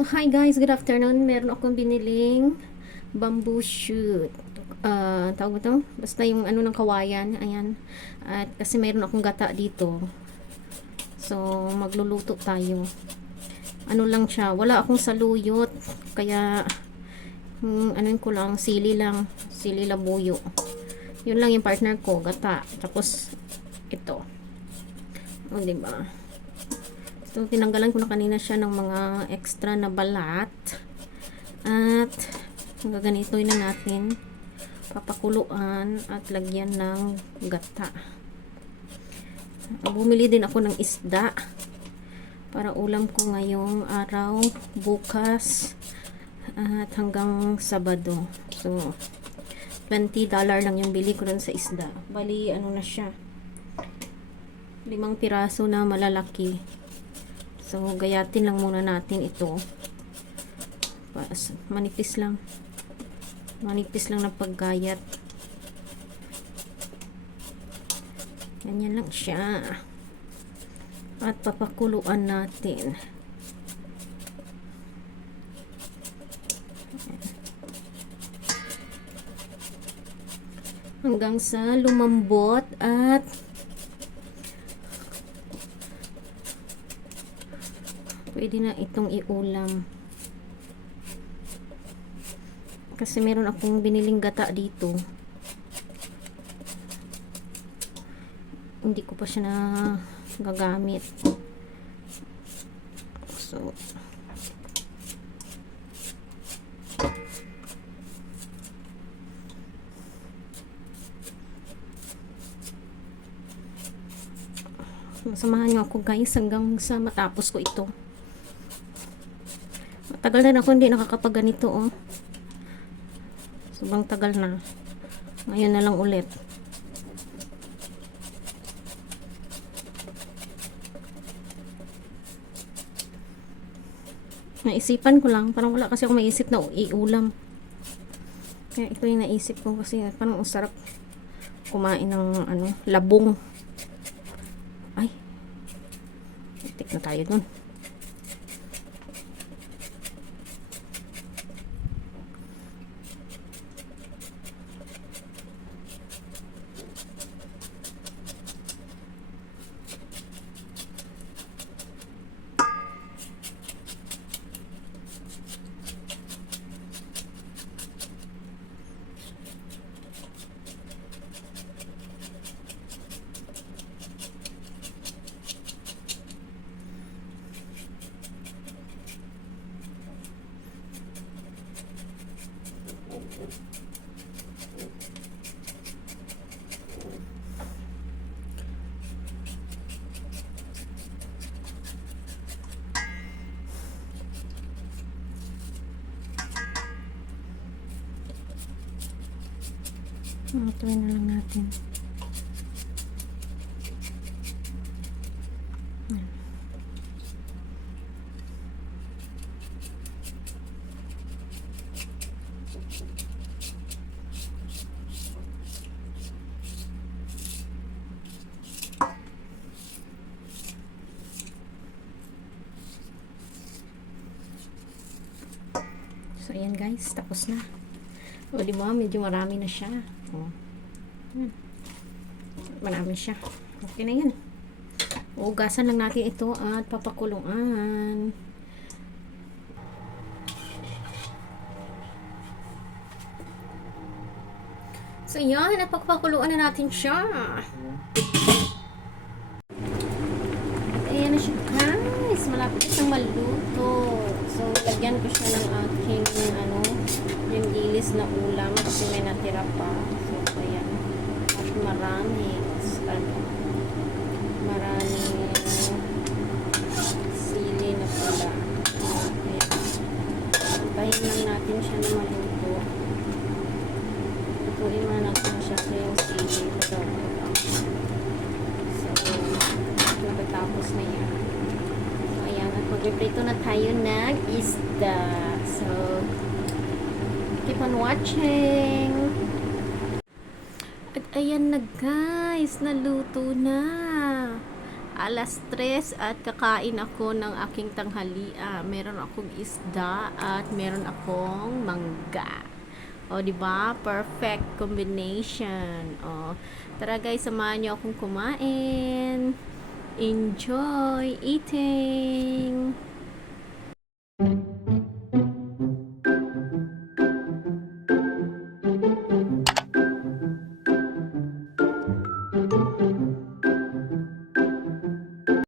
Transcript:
So, hi guys, good afternoon. Meron akong biniling bamboo shoot. Ah, tawag mo to? Basta yung ano ng kawayan. Ayan. At kasi meron akong gata dito. So, magluluto tayo. Ano lang siya. Wala akong saluyot. Kaya, hmm, ano ko lang, sili lang. Sili labuyo. Yun lang yung partner ko, gata. Tapos, ito. O, diba? So, tinanggalan ko na kanina siya ng mga extra na balat. At, gaganitoy na natin. Papakuluan at lagyan ng gata. Bumili din ako ng isda para ulam ko ngayong araw, bukas, at hanggang Sabado. So, $20 lang yung bili ko dun sa isda. Bali, ano na siya. Limang piraso na malalaki. So, gayatin lang muna natin ito. Manipis lang. Manipis lang na paggayat. Ganyan lang siya. At papakuluan natin. Hanggang sa lumambot at pwede na itong iulam. Kasi meron akong biniling gata dito. Hindi ko pa siya na gagamit. So, Masamahan niyo ako guys hanggang sa matapos ko ito. Matagal na ako hindi nakakapag ganito oh. Sobrang tagal na. Ngayon na lang ulit. Naisipan ko lang. Parang wala kasi ako maisip na iulam. Kaya ito yung naisip ko kasi parang ang kumain ng ano, labong. Ay. Tik na tayo dun. Try na lang natin. So, ayan guys. Tapos na. O, di ba? Medyo marami na siya. O. Hmm. Marami siya. Okay na yan. Ugasan lang natin ito at papakulungan. So, yan. At papakuluan na natin siya. Ayan na siya guys. Malapit na siyang maluto. So, lagyan ko siya ng aking ano, yung gilis na ulam kasi may natira pa. So, ayan. At marami. Ano, maraming sili na pula. Ayan. Lang natin siya na maluto. Lutuin muna natin siya sa yung sili. So, nakatapos na yan. Magpiprito na tayo ng isda. So, keep on watching. At ayan na guys, naluto na. alas 3 at kakain ako ng aking tanghalian. Meron akong isda at meron akong mangga. O, di ba? Perfect combination. O, tara guys, samahan niyo akong kumain. Enjoy eating!